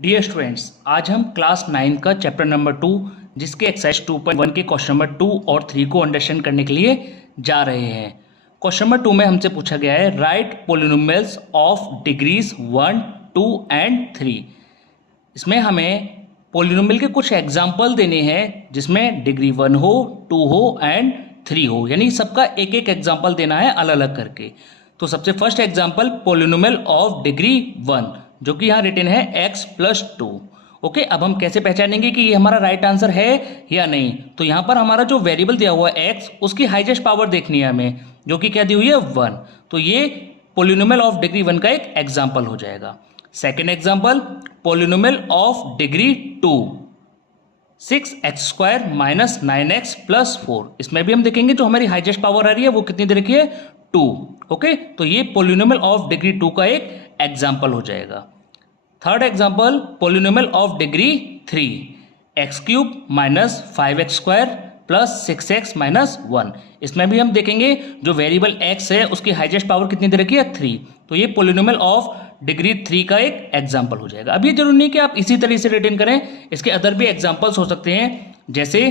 Dear students, आज हम class 9 का चैप्टर नंबर 2 जिसके एक्सरसाइज 2.1 के क्वेश्चन नंबर 2 और 3 को अंडरस्टैंड करने के लिए जा रहे हैं। क्वेश्चन नंबर 2 में हमसे पूछा गया है right polynomials of degrees 1, 2 and 3। इसमें हमें पोलिनोमियल के कुछ एग्जाम्पल देने हैं जिसमें डिग्री 1 हो, 2 हो एंड 3 हो, यानी सबका एक एक एग्जाम्पल देना है अलग अलग करके। तो सबसे first example polynomial of degree 1 जो कि यहाँ रिटन है x प्लस 2। ओके, अब हम कैसे पहचानेंगे कि ये हमारा राइट आंसर है या नहीं। तो यहाँ पर हमारा जो वेरिएबल दिया हुआ है x, उसकी हाईएस्ट पावर देखनी है हमें, जो कि क्या दी हुई है 1। तो ये पोलिनोमियल ऑफ डिग्री 1 का एक एग्जाम्पल हो जाएगा। Second example polynomial of degree 2 6x² minus 9x plus 4। इसमें भी हम देखेंगे जो हमारी हाईएस्ट पावर आ रही है वो कितनी दे रखी है 2। ओके, तो ये पोलिनोमियल ऑफ डिग्री 2 का एक एग्जाम्पल हो जाएगा। Third example polynomial of degree 3 x³ minus 5x² plus 6x minus 1। इसमें भी हम देखेंगे जो वेरिएबल x है उसकी हाईएस्ट पावर कितनी दे रखी है 3। तो ये पोलिनोमियल ऑफ डिग्री 3 का एक एग्जाम्पल हो जाएगा। अब ये जरूरी नहीं कि आप इसी तरह से रिटेन करें, इसके अदर भी एग्जाम्पल्स हो सकते हैं। जैसे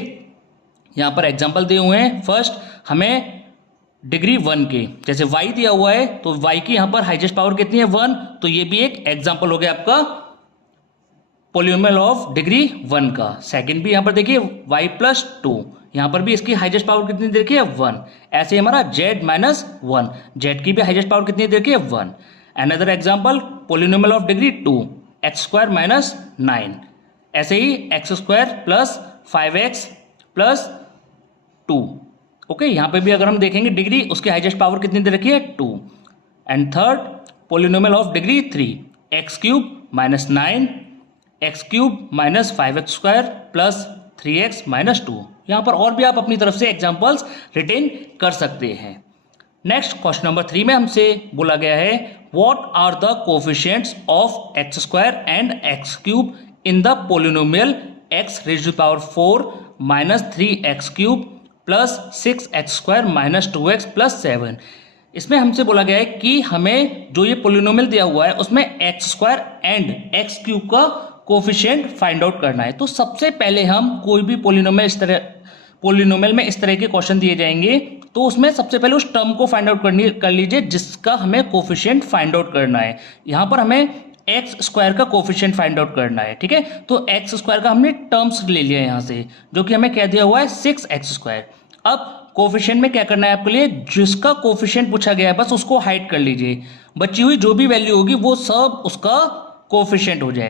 यहाँ पर एग्जाम्पल दिए हुए हैं, फर्स्ट हमें डिग्री 1 के, जैसे y दिया हुआ है तो y की यहाँ पर हाईएस्ट पावर कितनी है 1। तो ये भी एक एग्जाम्पल हो गया आपका पोलिनोमियल ऑफ डिग्री 1 का। सेकंड भी यहाँ पर देखिए y प्लस 2, यहाँ पर भी इसकी हाईएस्ट पावर कितनी दे रखी है 1। ऐसे हमारा z माइनस 1, z की भी हाईएस्ट पावर कितनी दे रखी है 1। Another example polynomial of degree 2 x² minus 9। ऐसे ही x² plus 5x plus 2। Okay, यहाँ पे भी अगर हम देखेंगे डिग्री, उसकी हाईएस्ट पावर कितनी दे रखी है 2। And third polynomial of degree 3 x³ minus 9 x³ minus 5x² plus 3x minus 2। यहाँ पर और भी आप अपनी तरफ से एग्जाम्पल्स रिटेन कर सकते हैं। नेक्स्ट क्वेश्चन नंबर 3 में हमसे बोला गया है what are the coefficients of x² and x³ in the polynomial x raise to power 4 minus 3x³ plus 6x² minus 2x plus 7। इसमें हमसे बोला गया है कि हमें जो ये पोलिनोमियल दिया हुआ है उसमें x² एंड x³ का कोफिशिएंट फाइंड आउट करना है। तो सबसे पहले हम कोई भी पोलिनोमियल में इस तरह के क्वेश्चन दिए जाएंगे तो उसमें सबसे पहले उस टर्म को फाइंड आउट कर लीजिए जिसका हमें कोफिशिएंट फाइंड आउट करना है। यहाँ पर हमें x² का कोफिशिएंट फाइंड आउट करना है। ठीक है, तो x² का हमने टर्म्स ले लिया यहाँ से, जो कि हमें क्या दिया हुआ है 6x²। अब कोफिशिएंट में क्या करना है आपके लिए, जिसका कोफिशिएंट पूछा गया है बस उसको हाइड कर लीजिए, बची हुई जो भी वैल्यू होगी वो सब उसका कोफिशिएंट हो जाएगा।